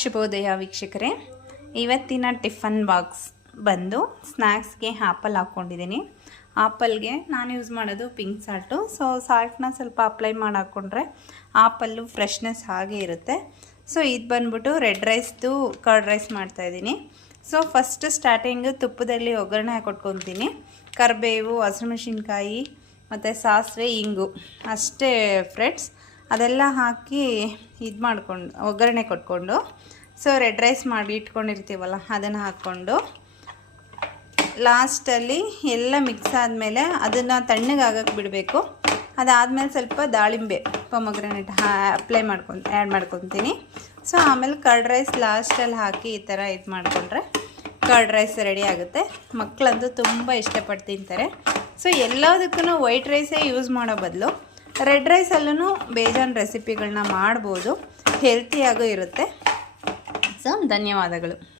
ಶುಭೋದಯ ವೀಕ್ಷಕರೇ, ಇವತ್ತಿನ ಟಿಫನ್ ಬಾಕ್ಸ್ ಬಂದು ಸ್ನ್ಯಾಕ್ಸ್ಗೆ ಆ್ಯಪಲ್ ಹಾಕ್ಕೊಂಡಿದ್ದೀನಿ. ಆ್ಯಪಲ್ಗೆ ನಾನು ಯೂಸ್ ಮಾಡೋದು ಪಿಂಕ್ ಸಾಲ್ಟು. ಸೊ ಸಾಲ್ಟ್ನ ಸ್ವಲ್ಪ ಅಪ್ಲೈ ಮಾಡಿ ಹಾಕ್ಕೊಂಡ್ರೆ ಆ್ಯಪಲ್ಲು ಫ್ರೆಶ್ನೆಸ್ ಹಾಗೆ ಇರುತ್ತೆ. ಸೊ ಇದು ಬಂದ್ಬಿಟ್ಟು ರೆಡ್ ರೈಸ್ದು ಕರ್ಡ್ ರೈಸ್ ಮಾಡ್ತಾಯಿದ್ದೀನಿ. ಸೊ ಫಸ್ಟ್ ಸ್ಟಾರ್ಟಿಂಗು ತುಪ್ಪದಲ್ಲಿ ಒಗ್ಗರಣೆ ಹಾಕೊಟ್ಕೊತೀನಿ. ಕರಿಬೇವು, ಹಸಿಮೆಣಸಿನ್ಕಾಯಿ ಮತ್ತು ಸಾಸಿವೆ, ಇಂಗು ಅಷ್ಟೇ ಫ್ರೆಂಡ್ಸ್. ಅದೆಲ್ಲ ಹಾಕಿ ಇದು ಮಾಡ್ಕೊಂಡು ಒಗ್ಗರಣೆ ಕೊಟ್ಕೊಂಡು ಸೊ ರೆಡ್ ರೈಸ್ ಮಾಡಿ ಇಟ್ಕೊಂಡಿರ್ತೀವಲ್ಲ ಅದನ್ನು ಹಾಕ್ಕೊಂಡು ಲಾಸ್ಟಲ್ಲಿ ಎಲ್ಲ ಮಿಕ್ಸ್ ಆದಮೇಲೆ ಅದನ್ನು ತಣ್ಣಗಾಗಕ್ಕೆ ಬಿಡಬೇಕು. ಅದಾದಮೇಲೆ ಸ್ವಲ್ಪ ದಾಳಿಂಬೆ ಪೊಮಗ್ರೆನೇಟ್ ಆ್ಯಡ್ ಮಾಡ್ಕೊತೀನಿ. ಸೊ ಆಮೇಲೆ ಕರ್ಡ್ ರೈಸ್ ಲಾಸ್ಟಲ್ಲಿ ಹಾಕಿ ಈ ಥರ ಇದು ಮಾಡಿಕೊಂಡ್ರೆ ಕರ್ಡ್ ರೈಸ್ ರೆಡಿ ಆಗುತ್ತೆ. ಮಕ್ಕಳಂತೂ ತುಂಬ ಇಷ್ಟಪಟ್ಟು ತಿಂತಾರೆ. ಸೊ ಎಲ್ಲದಕ್ಕೂ ವೈಟ್ ರೈಸೇ ಯೂಸ್ ಮಾಡೋ ಬದಲು ರೆಡ್ ರೈಸಲ್ಲೂ ಬೇಜಾನ್ ರೆಸಿಪಿಗಳನ್ನ ಮಾಡ್ಬೋದು, ಹೆಲ್ತಿಯಾಗೂ ಇರುತ್ತೆ. ಸೊ ಧನ್ಯವಾದಗಳು.